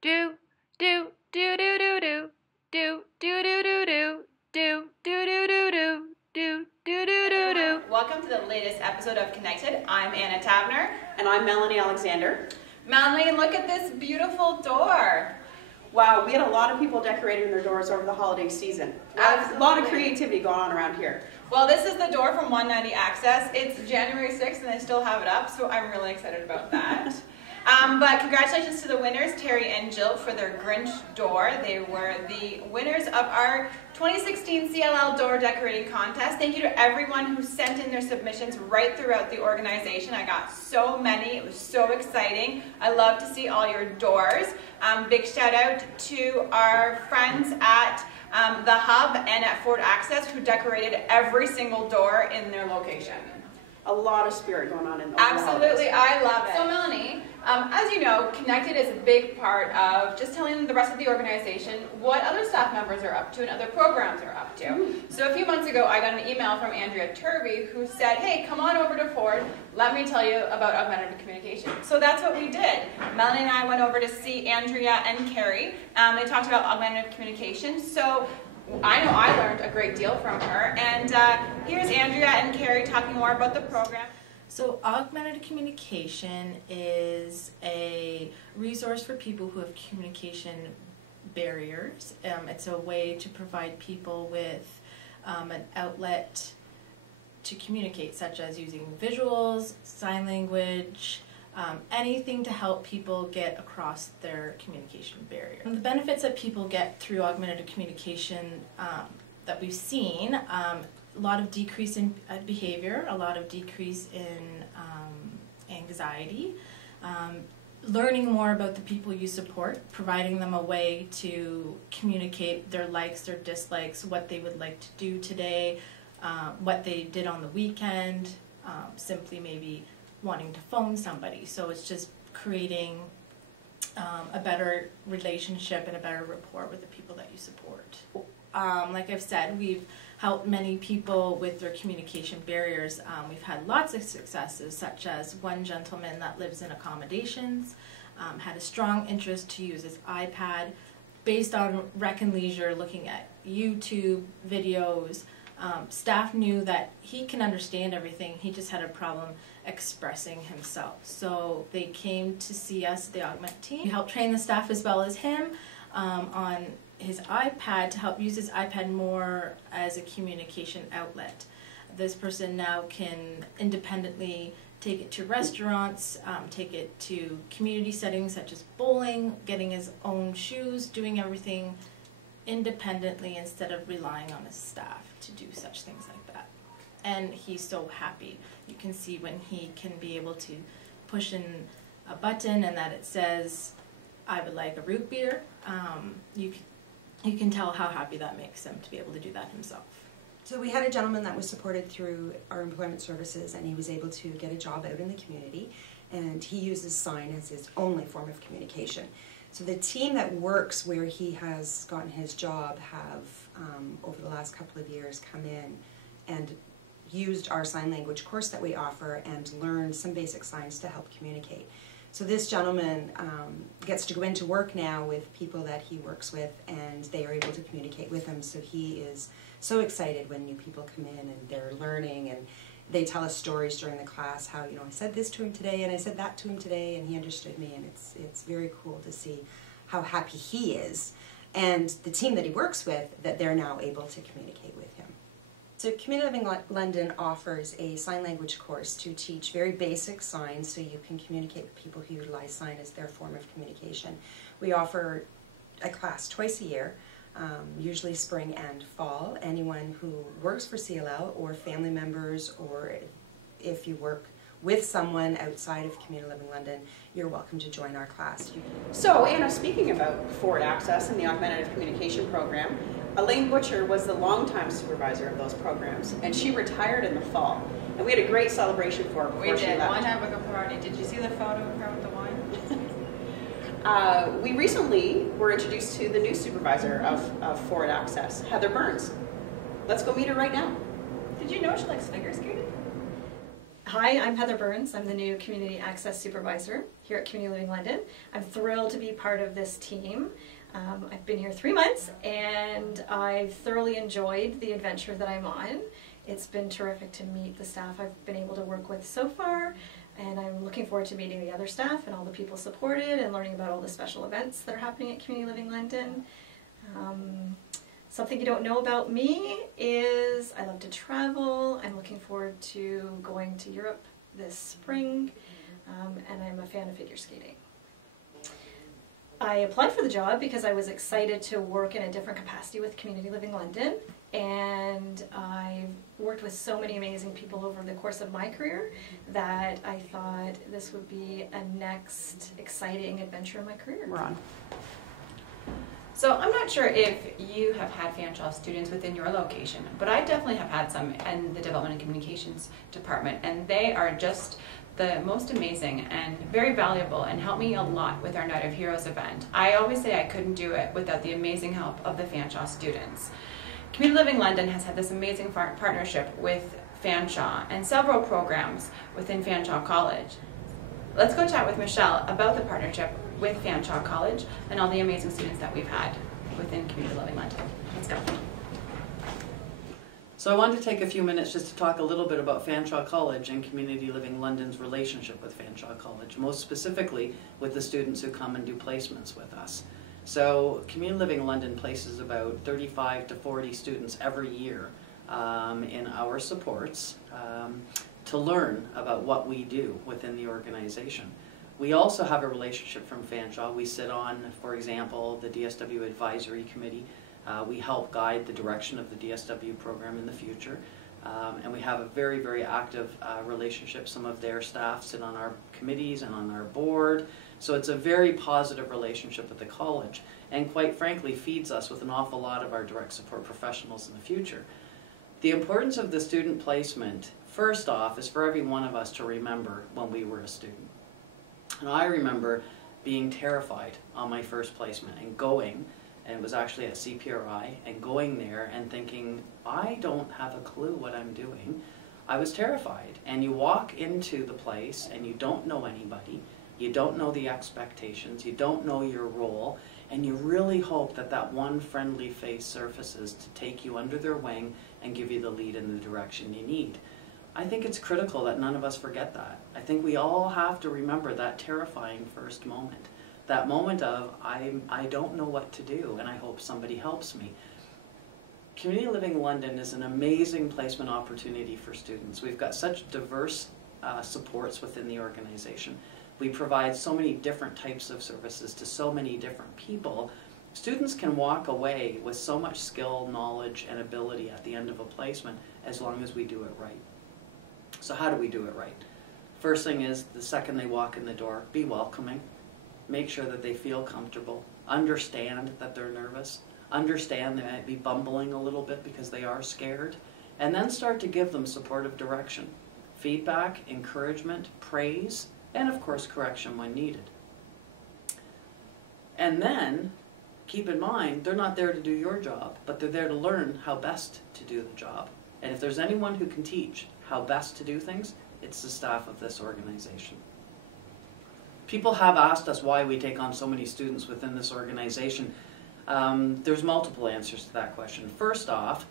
do do do do do do do do do do do do do do do do do do do do. Welcome to the latest episode of Connected. I'm Anna Tavner. And I'm Melanie Alexander. Melanie, look at this beautiful door. Wow, we had a lot of people decorating their doors over the holiday season. A lot of creativity going on around here. Well, this is the door from 190 Access. It's January 6th and they still have it up, so I'm really excited about that. But congratulations to the winners, Terry and Jill, for their Grinch door. They were the winners of our 2016 CLL door decorating contest. Thank you to everyone who sent in their submissions right throughout the organization. I got so many. It was so exciting. I love to see all your doors. Big shout out to our friends at the Hub and at Ford Access who decorated every single door in their location. A lot of spirit going on in the Absolutely, I love it. So Melanie, as you know, Connected is a big part of just telling the rest of the organization what other staff members are up to and other programs are up to. So a few months ago, I got an email from Andrea Turvey who said, hey, come on over to Ford, let me tell you about augmentative communication. So that's what we did. Melanie and I went over to see Andrea and Carrie. They talked about augmentative communication. So I know I learned a great deal from her, and here's Andrea and Carrie talking more about the program. So augmentative communication is a resource for people who have communication barriers. It's a way to provide people with an outlet to communicate, such as using visuals, sign language, anything to help people get across their communication barrier. And the benefits that people get through augmentative communication that we've seen, a lot of decrease in behavior, a lot of decrease in anxiety, learning more about the people you support, providing them a way to communicate their likes, their dislikes, what they would like to do today, what they did on the weekend, simply maybe wanting to phone somebody. So it's just creating a better relationship and a better rapport with the people that you support. Like I've said, we've helped many people with their communication barriers. We've had lots of successes, such as one gentleman that lives in accommodations had a strong interest to use his iPad based on Rec and Leisure, looking at YouTube videos. Staff knew that he can understand everything, he just had a problem expressing himself. So they came to see us, the Augment team. We helped train the staff as well as him on his iPad to help use his iPad more as a communication outlet. This person now can independently take it to restaurants, take it to community settings such as bowling, getting his own shoes, doing everything independently instead of relying on his staff to do such things like that. And he's so happy. You can see when he can be able to push in a button and that it says, I would like a root beer. You can tell how happy that makes him to be able to do that himself. So we had a gentleman that was supported through our employment services, and he was able to get a job out in the community, and he uses sign as his only form of communication. So the team that works where he has gotten his job have, over the last couple of years, come in and used our sign language course that we offer and learned some basic signs to help communicate. So this gentleman gets to go into work now with people that he works with, and they are able to communicate with him. So he is so excited when new people come in and they're learning, and they tell us stories during the class how, you know, I said this to him today and I said that to him today and he understood me, and it's very cool to see how happy he is, and the team that he works with, that they're now able to communicate with him. So Community Living London offers a sign language course to teach very basic signs so you can communicate with people who utilize sign as their form of communication. We offer a class twice a year, usually spring and fall. Anyone who works for CLL or family members, or if you work with someone outside of Community Living London, you're welcome to join our class. So Anna, speaking about Ford Access and the Augmentative Communication Program, Elaine Butcher was the longtime supervisor of those programs, and she retired in the fall. And we had a great celebration for her before she left. We did. One time at a party. Did you see the photo of her with the wine? We recently were introduced to the new supervisor of Ford Access, Heather Burns. Let's go meet her right now. Did you know she likes figure skating? Hi, I'm Heather Burns. I'm the new Community Access Supervisor here at Community Living London. I'm thrilled to be part of this team. I've been here 3 months and I've thoroughly enjoyed the adventure that I'm on. It's been terrific to meet the staff I've been able to work with so far, and I'm looking forward to meeting the other staff and all the people supported and learning about all the special events that are happening at Community Living London. Something you don't know about me is I love to travel. I'm looking forward to going to Europe this spring, and I'm a fan of figure skating. I applied for the job because I was excited to work in a different capacity with Community Living London, and I've worked with so many amazing people over the course of my career that I thought this would be a next exciting adventure in my career. We're on. So I'm not sure if you have had Fanshawe students within your location, but I definitely have had some in the Development and Communications Department, and they are just the most amazing and very valuable and help me a lot with our Night of Heroes event. I always say I couldn't do it without the amazing help of the Fanshawe students. Community Living London has had this amazing partnership with Fanshawe and several programs within Fanshawe College. Let's go chat with Michelle about the partnership with Fanshawe College and all the amazing students that we've had within Community Living London. Let's go. So I wanted to take a few minutes just to talk a little bit about Fanshawe College and Community Living London's relationship with Fanshawe College, most specifically with the students who come and do placements with us. So Community Living London places about 35 to 40 students every year in our supports to learn about what we do within the organization. We also have a relationship from Fanshawe. We sit on, for example, the DSW Advisory Committee. We help guide the direction of the DSW program in the future. And we have a very, very active relationship. Some of their staff sit on our committees and on our board. So it's a very positive relationship with the college, and quite frankly feeds us with an awful lot of our direct support professionals in the future. The importance of the student placement, first off, is for every one of us to remember when we were a student. And I remember being terrified on my first placement and going, and it was actually at CPRI, and going there and thinking, I don't have a clue what I'm doing. I was terrified. And you walk into the place and you don't know anybody, you don't know the expectations, you don't know your role, and you really hope that that one friendly face surfaces to take you under their wing and give you the lead in the direction you need. I think it's critical that none of us forget that. I think we all have to remember that terrifying first moment. That moment of, I don't know what to do and I hope somebody helps me. Community Living London is an amazing placement opportunity for students. We've got such diverse supports within the organization. We provide so many different types of services to so many different people. Students can walk away with so much skill, knowledge, and ability at the end of a placement as long as we do it right. So how do we do it right? First thing is, the second they walk in the door, be welcoming. Make sure that they feel comfortable. Understand that they're nervous. Understand they might be bumbling a little bit because they are scared. And then start to give them supportive direction. Feedback, encouragement, praise, and of course correction when needed. And then, keep in mind, they're not there to do your job, but they're there to learn how best to do the job. And if there's anyone who can teach how best to do things, it's the staff of this organization. People have asked us why we take on so many students within this organization. There's multiple answers to that question. First off,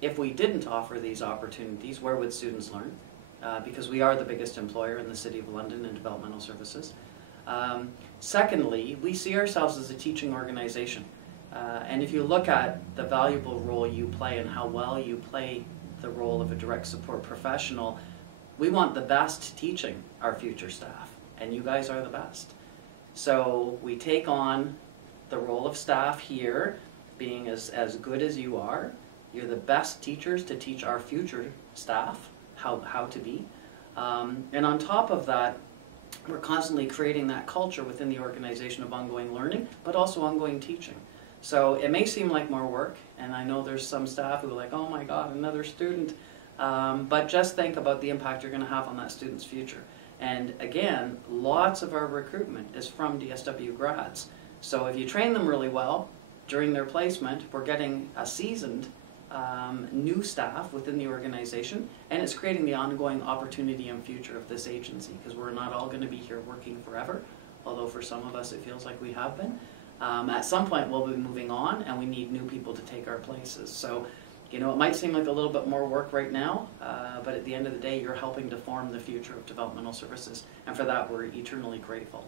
if we didn't offer these opportunities, where would students learn? Because we are the biggest employer in the City of London in developmental services. Secondly, we see ourselves as a teaching organization. And if you look at the valuable role you play and how well you play the role of a direct support professional, we want the best teaching our future staff, and you guys are the best. So we take on the role of staff here, being as good as you are. You're the best teachers to teach our future staff how to be. And on top of that, we're constantly creating that culture within the organization of ongoing learning, but also ongoing teaching. So it may seem like more work, and I know there's some staff who are like, oh my God, another student. But just think about the impact you're going to have on that student's future. And again, lots of our recruitment is from DSW grads. So if you train them really well during their placement, we're getting a seasoned new staff within the organization, and it's creating the ongoing opportunity and future of this agency, because we're not all going to be here working forever, although for some of us it feels like we have been. At some point we'll be moving on, and we need new people to take our places. So, you know, it might seem like a little bit more work right now, but at the end of the day, you're helping to form the future of developmental services, and for that we're eternally grateful.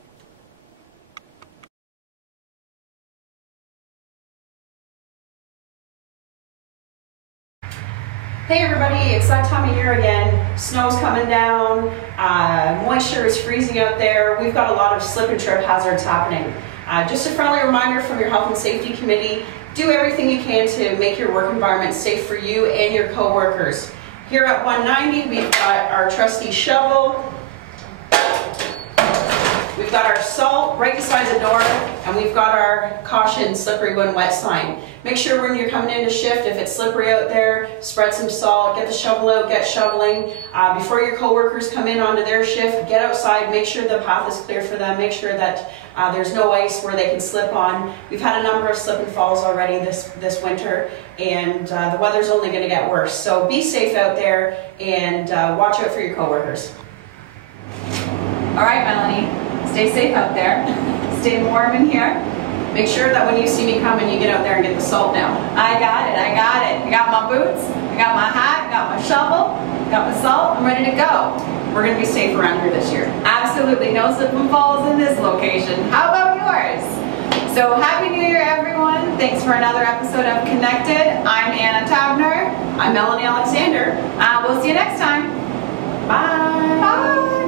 Hey everybody, it's that time of year again. Snow's coming down, moisture is freezing out there. We've got a lot of slip and trip hazards happening. Just a friendly reminder from your Health and Safety Committee, do everything you can to make your work environment safe for you and your co-workers. Here at 190, we've got our trusty shovel. We've got our salt right beside the door, and we've got our caution slippery when wet sign. Make sure when you're coming into shift, if it's slippery out there, spread some salt, get the shovel out, get shoveling. Before your coworkers come in onto their shift, get outside, make sure the path is clear for them, make sure that there's no ice where they can slip on. We've had a number of slip and falls already this winter, and the weather's only going to get worse. So be safe out there, and watch out for your coworkers. All right, Melanie. Stay safe out there. Stay warm in here. Make sure that when you see me coming, you get out there and get the salt now. I got it, I got it. I got my boots, I got my hat, I got my shovel, I got my salt, I'm ready to go. We're going to be safe around here this year. Absolutely, no slip and falls in this location. How about yours? So happy New Year, everyone. Thanks for another episode of Connected. I'm Anna Tabner. I'm Melanie Alexander. We'll see you next time. Bye. Bye.